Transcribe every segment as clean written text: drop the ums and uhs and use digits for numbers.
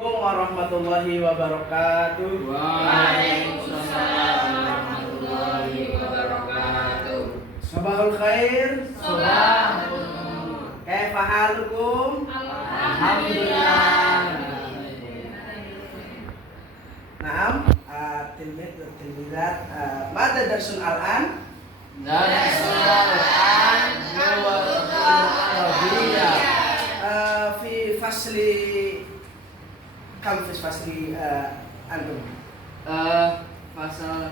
Warahmatullahi wabarakatuh. Waalaikumsalam warahmatullahi wabarakatuh. Sabahul khair. Sabahul nur. Kaifa halukum? Alhamdulillah. Naam, tilmizat, mada darsul al-an? Darsul Quran lughul Arabiyah. Fi fasli kam fi fasli antum? Fasal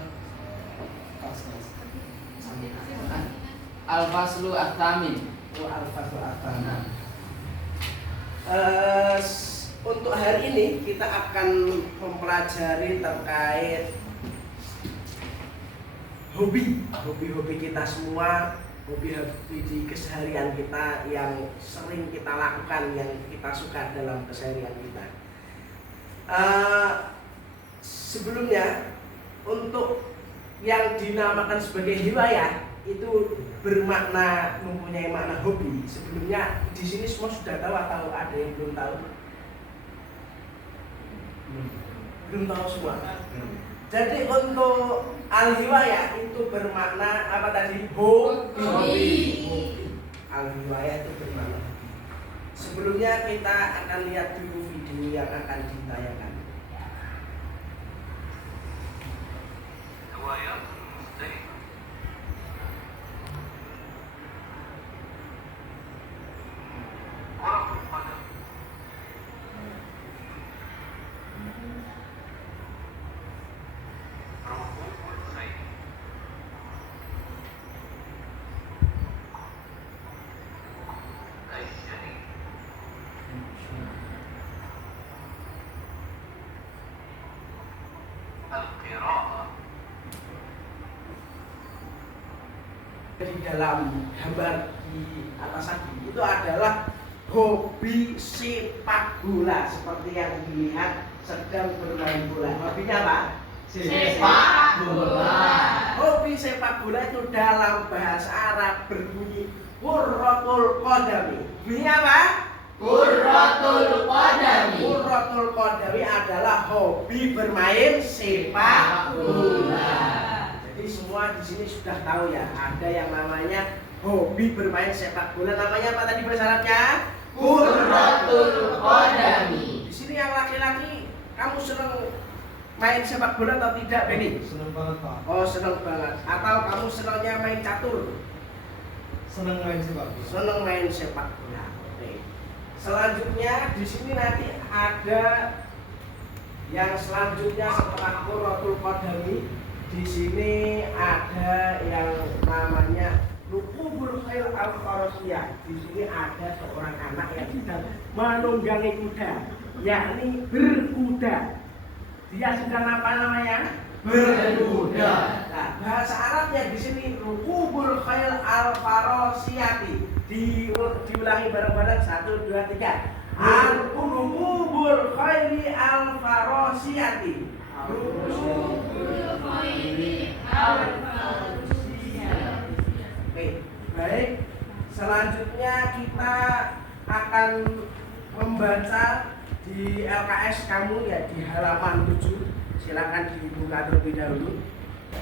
Al-Faslu At-Tamin. Al-faslu at-tamin. Untuk hari ini kita akan mempelajari terkait hobi kita semua, hobi di keseharian kita yang sering kita lakukan, yang kita suka dalam keseharian kita. Sebelumnya, untuk yang dinamakan sebagai hiwayah itu bermakna, mempunyai makna hobi. Sebelumnya di sini semua sudah tahu atau ada yang belum tahu? Belum tahu semua. Jadi untuk al-hiwayah itu bermakna apa tadi? Hobi. Al-hiwayah itu bermakna hobi. Sebelumnya kita akan lihat dulu video yang akan ditayangkan. Di dalam gambar di atas tadi itu adalah hobi sepak bola, seperti yang dilihat sedang bermain bola. Hobinya apa? Sepak bola. Hobi sepak bola itu dalam bahasa Arab berbunyi qurratul qadami. Bunyinya apa? Qurratul qadami. Qurratul qadami adalah hobi bermain sepak bola. Jadi semua di sini sudah tahu ya, ada yang namanya hobi bermain sepak bola. Namanya apa tadi bahasa Arabnya? Qurratul qadami. Di sini yang laki-laki, kamu senang main sepak bola atau tidak, Beni? Seneng banget, Pak. Oh, senang banget. Atau kamu senangnya main catur? Seneng main sepak bola. Senang main sepak bola. Oke. Selanjutnya di sini nanti ada yang selanjutnya setelah qurratul qadami. Di sini ada yang namanya rukubul khail al-farasiyah. Di sini ada seorang anak yang sedang menunggangi kuda, yakni berkuda. Dia sedang apa namanya? Berkuda. Nah, bahasa Arabnya di sini rukubul khail al-farasiyati. Diulangi bareng-bareng 1 2 3. Al-rukubul khaili al-farasiyati. Oke, baik. Selanjutnya kita akan membaca di LKS kamu ya, di halaman 7. Silakan dibuka terlebih dahulu.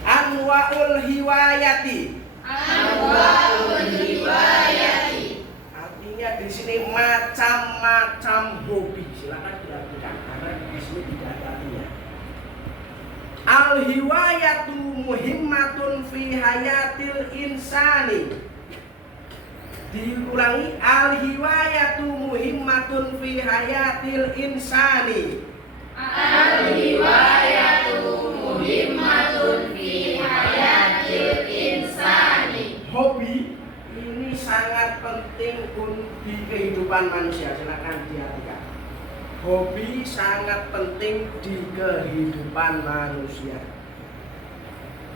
Anwaul hiwayati. Anwaul hiwayati. Artinya di sini macam-macam hobi. Silakan dilakukan karena di sini tidak ada artinya. Al-hiwayatu muhimmatun fi hayatil insani. Diulangi, al-hiwayatu muhimmatun fi hayatil insani. Al-hiwayatu muhimmatun fi hayatil insani. Hobi ini sangat penting di kehidupan manusia. Silakan diartikan. Hobi sangat penting di kehidupan manusia.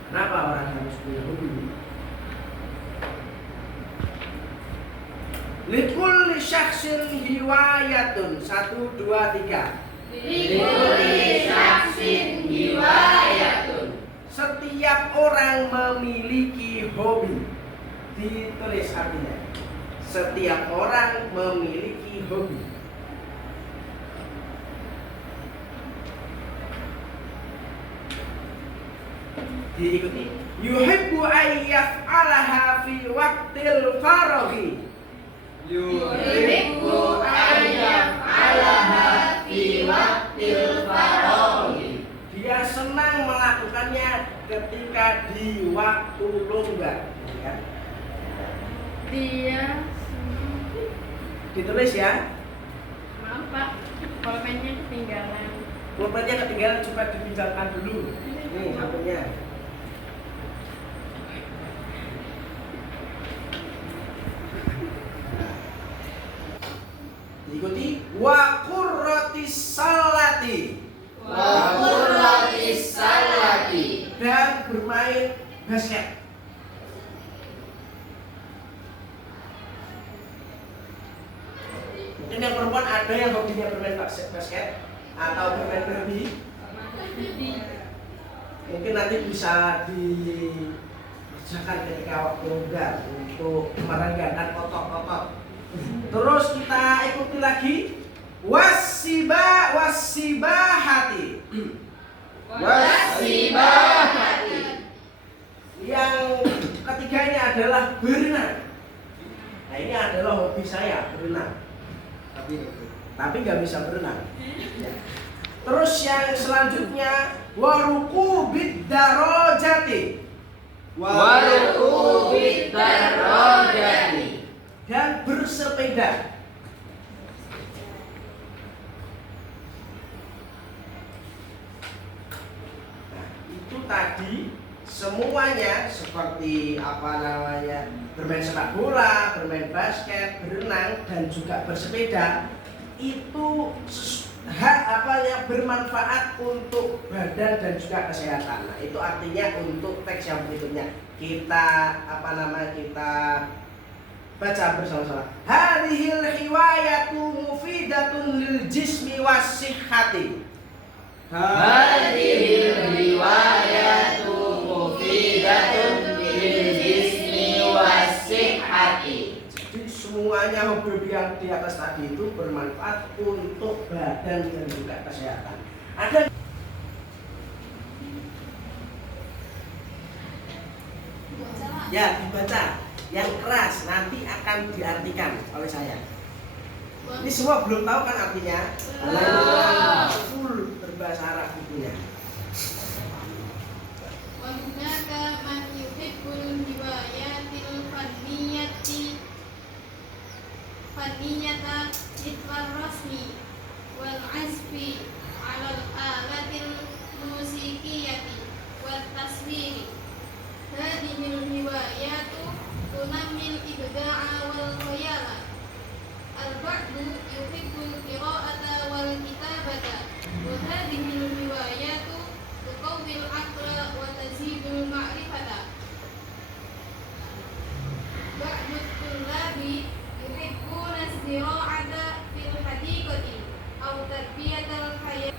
Kenapa orang harus punya hobi? Likulli syakhsin hiwayatun. 1 2 3. Likulli syaksin hiwayatun. Setiap orang memiliki hobi. Ditulis artinya. Setiap orang memiliki hobi. Diikuti. Yuhibbu ayyaf'alaha fi waqtil faraghi. Yuhibbu ayyaf'alaha fi waqtil faraghi. Dia senang melakukannya ketika di waktu longgar. Ya. Dia Ditulis ya. maaf Pak, pulpennya ketinggalan. Pulpennya ketinggalan, coba dipinjamkan dulu. Nih HP-nya. Diikuti wa qurratis salati. Wa qurratis salati. Dan bermain basket. Mungkin yang perempuan ada yang hobinya bermain basket atau bermain derby. Mungkin nanti bisa dikerjakan ketika waktu longgar untuk merenggakan otot-otot. Terus kita ikuti lagi wasibahati. Wasibahati. Yang ketiga ini adalah berenang. Nah ini adalah hobi saya, berenang. Tapi nggak bisa berenang. Ya. Terus yang selanjutnya warukubid darajati. Warukubid darajati. Dan bersepeda. Nah, itu tadi semuanya seperti bermain sepak bola, bermain basket, berenang dan juga bersepeda itu bermanfaat untuk badan dan juga kesehatan. Nah, itu artinya untuk teks yang berikutnya kita kita baca bersama-sama. Hadhil hiwayatu mufidatun lil jismi wasihhati. Hadhil riwayatu mufidatun lil jismi wasihhati. Jadi semuanya hobi yang di atas tadi itu bermanfaat untuk badan dan juga kesehatan. Ada ya dibaca yang keras nanti akan diartikan oleh saya. Ini semua belum tahu kan artinya? Full berbahasa Arab bukunya. Wa hunaka man yuhibbul riwayatil fanniyata itwar rasmi wal azfi alal alatil musikiyati wat taswiri. Hadhil riwayatu tunammil ibda'a wal khayala. Al-ba'du yuhibbul qira'ata wal kitabata wa hadhil riwayatu tuqawwil aqla wa tazidul ma'rifata. Ba'du tullabi yuhibbuna az-zira'ata fil hadiqati aw tarbiyatal hayat.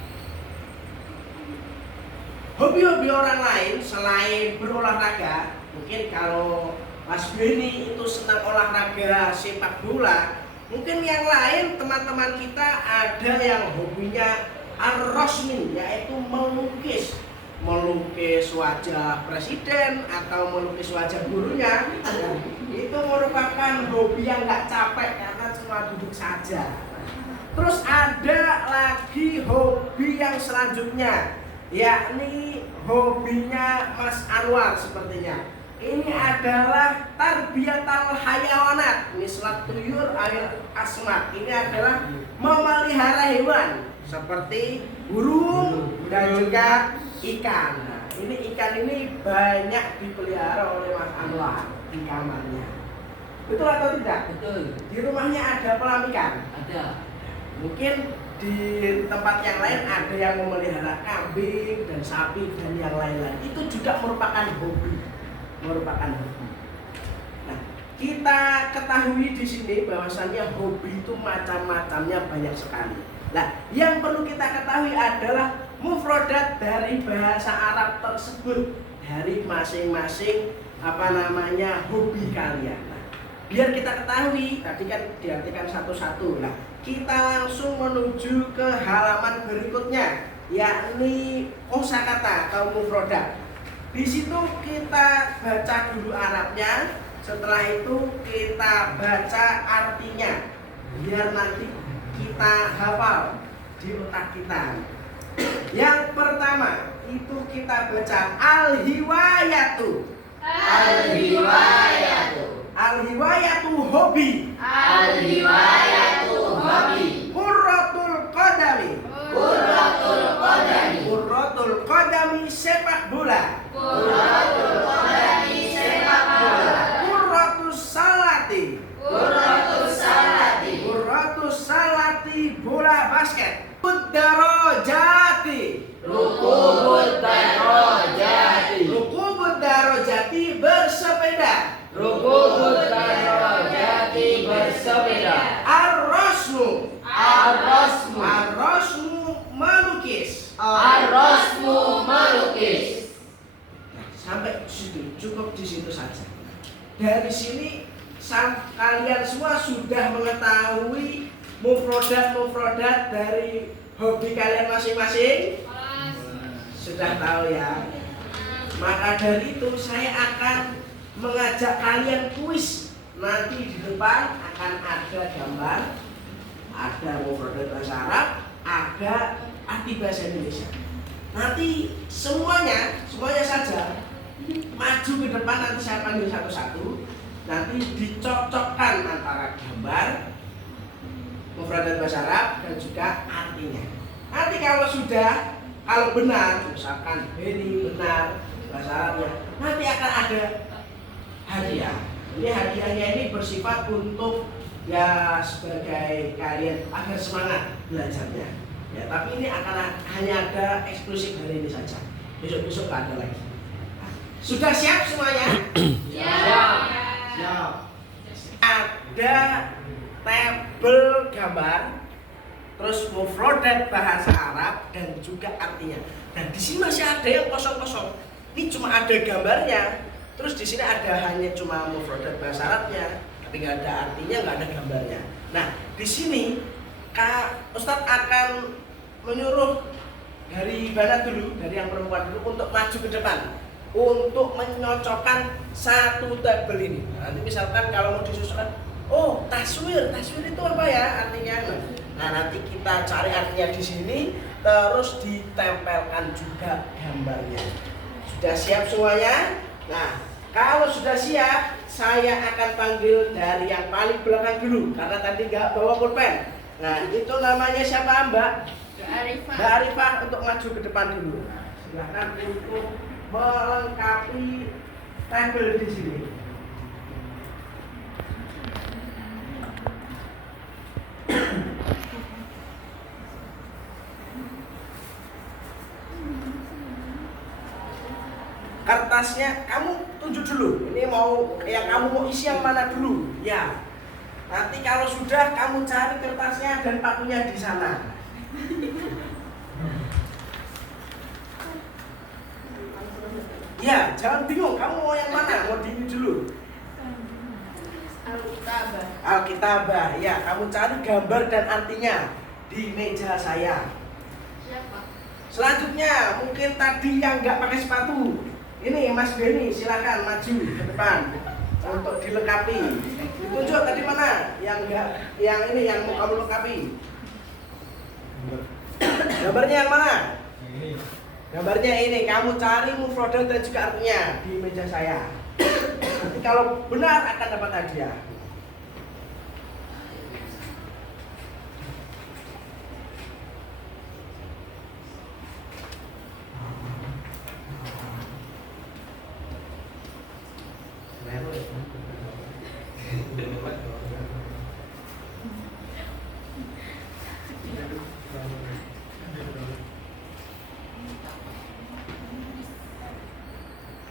Hobi-hobi orang lain selain berolahraga, mungkin kalau Mas Beni itu senang olahraga sepak bola, mungkin yang lain teman-teman kita ada yang hobinya ar-rasmin, yaitu melukis wajah presiden atau melukis wajah gurunya. Itu merupakan hobi yang nggak capek karena cuma duduk saja. Terus ada lagi hobi yang selanjutnya, yakni hobinya Mas Anwar sepertinya. Ini adalah tarbiyatal hayawanat, mislat tuyur ayat asmat. Ini adalah memelihara hewan seperti burung dan juga ikan. Nah, ini ikan ini banyak dipelihara oleh Mas Anwar di kamarnya. Betul atau tidak? Betul. Di rumahnya ada kolam ikan. Ada. Mungkin di tempat yang lain ada yang memelihara kambing dan sapi dan yang lain-lain. Itu juga merupakan hobi. Nah, kita ketahui di sini bahwasannya hobi itu macam-macamnya banyak sekali. Nah, yang perlu kita ketahui adalah mufradat dari bahasa Arab tersebut dari masing-masing hobi kalian. Nah, biar kita ketahui, tadi kan diartikan satu-satu. Nah, kita langsung menuju ke halaman berikutnya, yakni kosakata atau mufradat. Di situ kita baca dulu Arabnya, setelah itu kita baca artinya, biar nanti kita hafal di otak kita. Yang pertama itu kita baca al-hiwayatu. Al-hiwayatu. Al-hiwayatu hobi. Al-hiwayatu hobi. Qurratul qadami. Qurratul qadami. Qurratul qadami sepak bola. Qurratul qadami sepak bola. Qurratus salati. Qurratus salati. Qurratus salati bola basket. Darajati. Rukubut darajati. Rukubut darajati bersepeda. Rukubut darajati bersepeda. Ar-rasmu. Ar-rasmu. Ar-rasmu melukis. Ar-rasmu melukis. Sampai situ, cukup di situ saja. Dari sini kalian semua sudah mengetahui mufrodat dari hobi kalian masing-masing. Sudah tahu ya. Maka dari itu saya akan mengajak kalian kuis. Nanti di depan akan ada gambar, ada mufrodat bahasa Arab, ada arti bahasa Indonesia. Nanti semuanya saja maju ke depan, nanti saya panggil satu-satu. Nanti dicocokkan antara gambar, mufradat bahasa Arab dan juga artinya. Nanti kalau benar, misalkan ini benar bahasa Arabnya, nanti akan ada hadiah. Ini hadiahnya ini bersifat untuk ya sebagai kalian agar semangat belajarnya. Ya, tapi ini akan hanya ada eksklusif hari ini saja. Besok-besok nggak ada lagi. Sudah siap semuanya? Siap. Ada tabel gambar, terus mufrodat bahasa Arab dan juga artinya. Dan di sini masih ada yang kosong-kosong. Ini cuma ada gambarnya. Terus di sini ada hanya cuma mufrodat bahasa Arabnya, tapi nggak ada artinya, nggak ada gambarnya. Nah, di sini Kak Ustadz akan menyuruh dari mana dulu, dari yang perempuan dulu untuk maju ke depan untuk menyocokkan satu tabel ini. Nanti misalkan kalau mau disusulkan, oh taswir itu apa ya artinya? Nah nanti kita cari artinya di sini, terus ditempelkan juga gambarnya. Sudah siap semuanya? Nah kalau sudah siap, saya akan panggil dari yang paling belakang dulu karena tadi nggak bawa pulpen. Nah itu namanya siapa Mbak? Mbak Arifah untuk maju ke depan dulu. Silahkan untuk melengkapi tabel di sini. Kertasnya kamu tunjuk dulu. Ini kamu mau isi yang mana dulu? Ya. Nanti kalau sudah kamu cari kertasnya dan pakunya di sana. Ya, jangan bingung, kamu mau yang mana? Mau di ini dulu. Alkitabah. Ya, kamu cari gambar dan artinya di meja saya. Selanjutnya, mungkin tadi yang nggak pakai sepatu. Ini Mas Benny, silakan maju ke depan untuk dilengkapi. Ditunjuk tadi mana? Yang mau kamu lengkapi. Gambarnya yang mana? Gambarnya ini, kamu cari mufrodat dan juga artinya di meja saya. Nanti kalau benar akan dapat hadiah.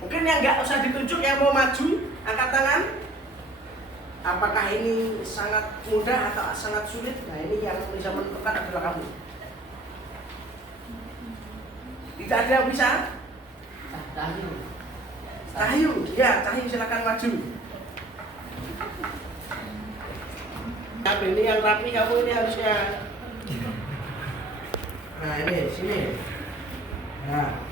Mungkin yang nggak usah ditunjuk, yang mau maju angkat tangan. Apakah ini sangat mudah atau sangat sulit? Nah ini yang bisa menentukan adalah kamu. Tidak ada yang bisa? Cahyu, ya Cahyu silakan maju. Tapi ini yang rapi, kamu ini harusnya. Nah ini sini. Nah.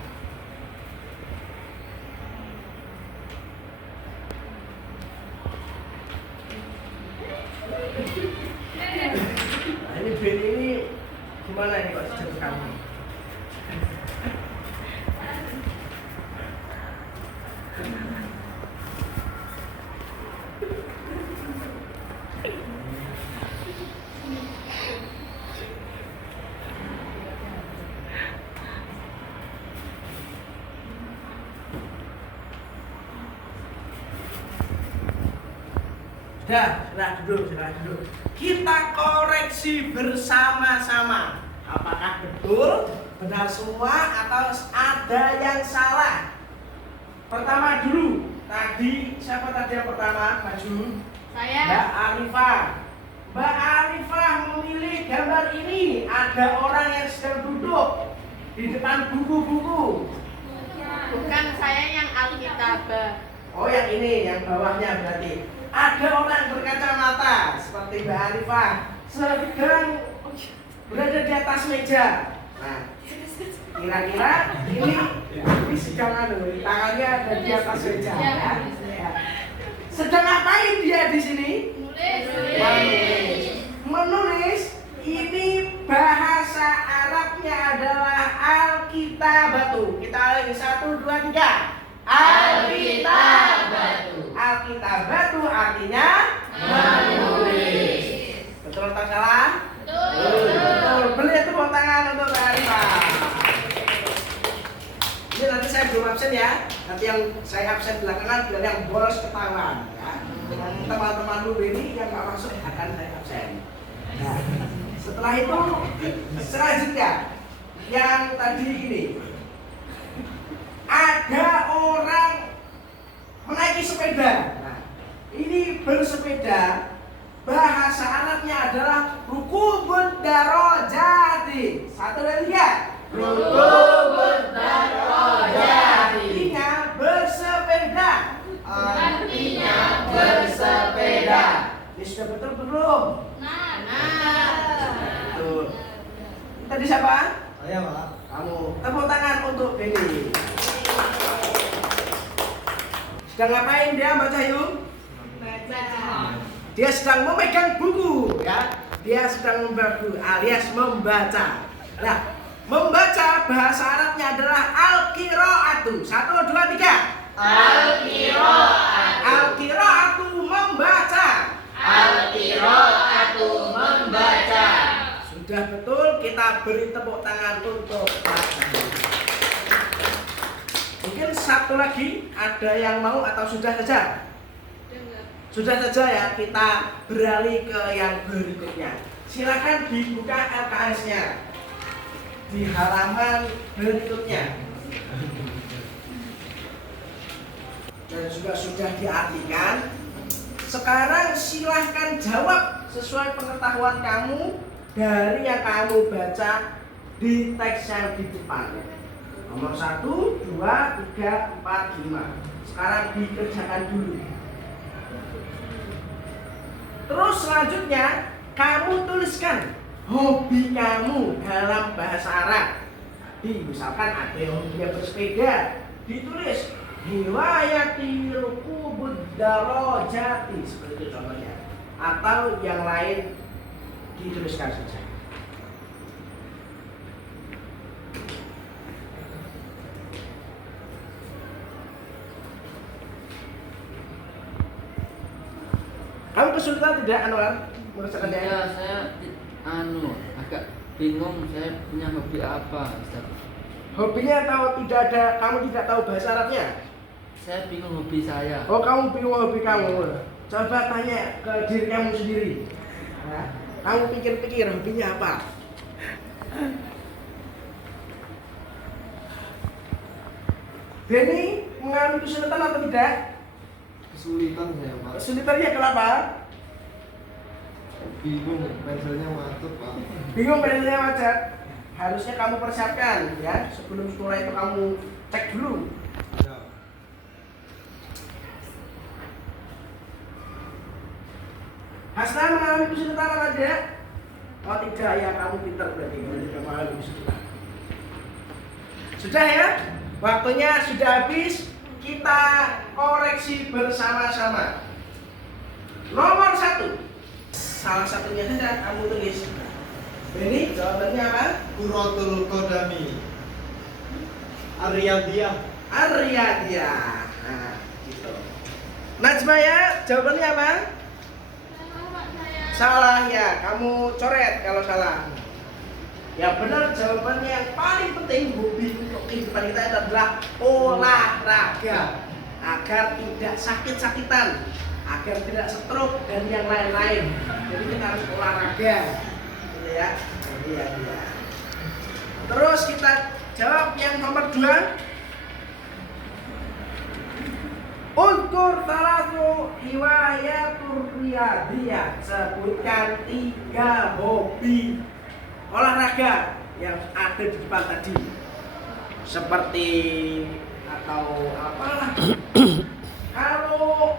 Silahkan duduk. Kita koreksi bersama-sama. Apakah betul, benar semua, atau ada yang salah? Pertama dulu, siapa tadi yang pertama? Maju. Saya. Mbak Arifah. Mbak Arifah memilih gambar ini. Ada orang yang sedang duduk di depan buku-buku. Bukan saya yang Alkitabah. Oh, yang ini, yang bawahnya berarti. Ada orang berkacamata seperti Mbak Arifah sedang berada di atas meja. Nah, kira-kira ini sedang tangannya ada di atas meja. Ya. Sedang ngapain dia di sini? Menulis. Ini bahasa Arabnya adalah Alkitabatu. Kita lagi 1, 2, 3. Alkitabatu. Alkitabatu artinya Menulis. betul atau salah? Betul. Beli tepuk tangan untuk Mbak Arifah. Ini nanti saya belum absen ya. Nanti yang saya absen belakangan biar yang bolos ketahuan. Ya. Dengan teman-teman dulu ini yang nggak masuk akan saya absen. Nah, setelah itu selanjutnya yang tadi ini ada orang menaiki sepeda. Nah, ini bersepeda. Bahasa Arabnya adalah rukubud darajati. 1, 2, 3. Rukubud darajati. Artinya bersepeda. Artinya bersepeda. Ini sudah betul belum? Betul. Tadi siapa? Saya Pak. Kamu. Tepuk tangan untuk Benny. Sedang ngapain dia, Mbak Cahyu? Dia sedang memegang buku, ya. Dia sedang membaca alias membaca. Nah, membaca bahasa Arabnya adalah al-qiraatu. 1, 2, 3. Al-qiraatu. Al-qiraatu membaca. Al-qiraatu membaca. Sudah betul, kita beri tepuk tangan untuk Pak Cahyu. Mungkin satu lagi, ada yang mau atau sudah saja? Sudah saja ya, kita beralih ke yang berikutnya. Silakan dibuka LKS-nya di halaman berikutnya. Dan juga sudah diartikan. Sekarang silahkan jawab sesuai pengetahuan kamu dari yang kamu baca di teks yang di depan. Nomor 1, 2, 3, 4, 5. Sekarang dikerjakan dulu. Terus selanjutnya kamu tuliskan hobi kamu dalam bahasa Arab. Tadi misalkan ada yang hobinya bersepeda, ditulis hiwayati rukubud darajati, seperti itu contohnya. Atau yang lain dituliskan saja. Kamu kesulitan tidak, Anwar? Mengerjakannya? Ya, saya agak bingung saya punya hobi apa, Ustaz. Hobinya tahu tidak ada, kamu tidak tahu bahasa Arabnya? Saya bingung hobi saya. Oh, kamu bingung hobi kamu. Coba tanya ke diri kamu sendiri. Nah, kamu pikir-pikir hobinya apa? Benny mengalami kesulitan atau tidak? Kesulitan saya Pak. Kesulitannya kenapa? Bingung, pensilnya macet Pak. Bingung pensilnya macet. Harusnya kamu persiapkan ya, sebelum sekolah itu kamu cek dulu. Ya. Hasna mengalami kesulitan atau tidak? Oh tidak ya, kamu pintar berarti kalau tidak mengalami kesulitan. Sudah ya, waktunya sudah habis. Kita koreksi bersama-sama. Nomor 1, salah satunya saja kamu tulis. Ini jawabannya apa? Quratul Qadami. Aryadiyah. Aryadiyah. Nah, gitu. Najma ya, jawabannya apa? Salah ya, kamu coret kalau salah. Ya benar, jawabannya yang paling penting hobi untuk kehidupan kita adalah olahraga agar tidak sakit-sakitan, agar tidak stroke dan yang lain-lain. Jadi kita harus olahraga, gitu ya. Ini ya dia. Terus kita jawab yang nomor 2. Unsur salatu hiwayatur riyadiyah. Sebutkan 3 hobi olahraga yang ada di depan tadi. Seperti atau apalah. Kalau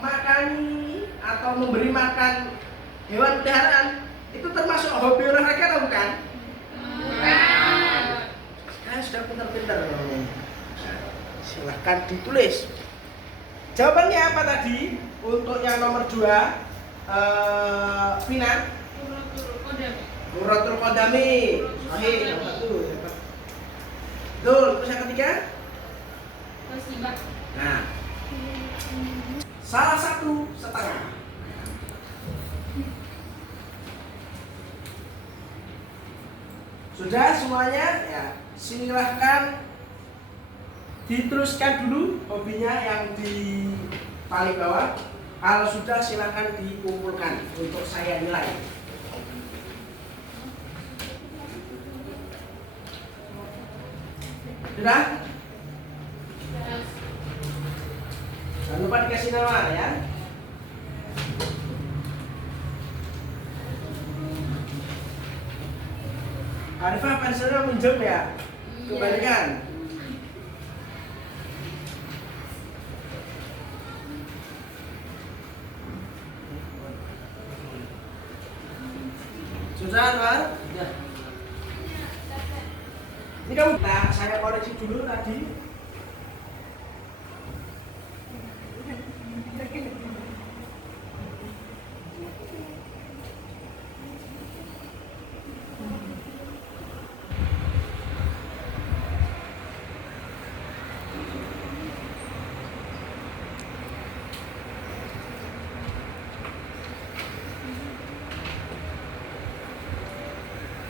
makani atau memberi makan hewan peliharaan itu termasuk hobi olahraga atau bukan? Saya sudah pintar-pintar. Silahkan ditulis. Jawabannya apa tadi? Untuk yang nomor 2, Vina? Muratul Qadami. Sahih. Betul. Terus yang ketiga? Nah, salah 1,5. Sudah semuanya? Ya, silahkan diteruskan dulu hobinya yang di paling bawah. Kalau sudah silahkan dikumpulkan untuk saya nilai. Sudah? Jangan lupa dikasih nama ya. Arifah pensilnya minjem ya? Kebalikan. Sudah, Anwar? Sudah. Ini kamu saya koreksi dulu tadi.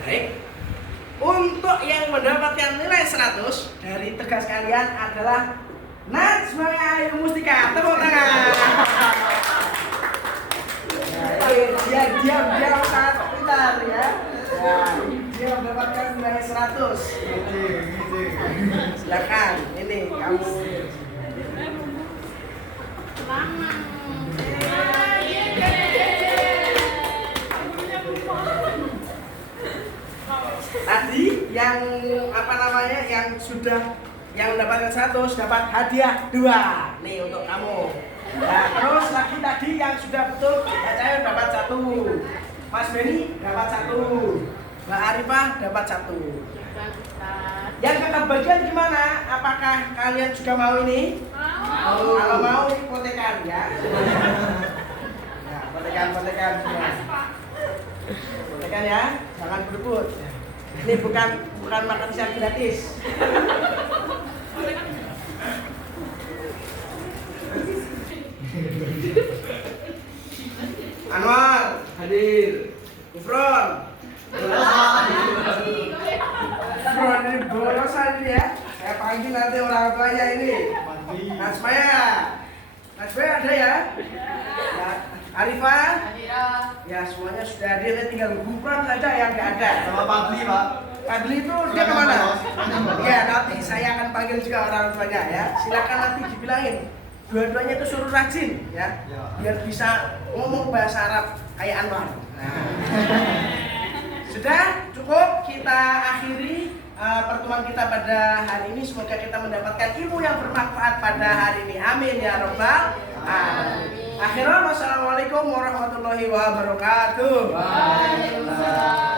Baik. Untuk yang mendapatkan nilai 100 dari tugas kalian adalah Najma Ayu Mustika. Tepuk tangan. Nah, dia diam sangat pintar ya. Nah, dia mendapatkan nilai 100. Silakan, ini kamu. Tadi yang yang mendapatkan 100 dapat hadiah 2 nih untuk kamu. Nah, terus lagi tadi yang sudah betul saya dapat 1, Mas Benny dapat 1, Mbak Arifah dapat 1. Yang kakak bagian gimana? Apakah kalian juga mau ini? Mau. Kalau mau potekan ya. Nah, potekan semua. Potekan ya, jangan berebut. Ini bukan makan siang gratis. Anwar hadir. Ufron. Ufron ini borosan ini ya. Saya panggil nanti orang tuanya ini. Najmaya ada ya? Ya. Arifah? Ya semuanya sudah hadir, tinggal Gufron saja yang nggak ada. Sama Padli, Pak. Padli itu dia kemana? Ya nanti saya akan panggil juga orang tuanya ya. Silakan nanti dibilangin. Dua-duanya itu suruh rajin ya. Biar bisa ngomong bahasa Arab kayak Anwar. Nah. Sudah cukup kita akhiri pertemuan kita pada hari ini. Semoga kita mendapatkan ilmu yang bermanfaat pada hari ini. Amin ya rabbal alamin. Akhirnya wassalamualaikum warahmatullahi wabarakatuh. Waalaikumsalam.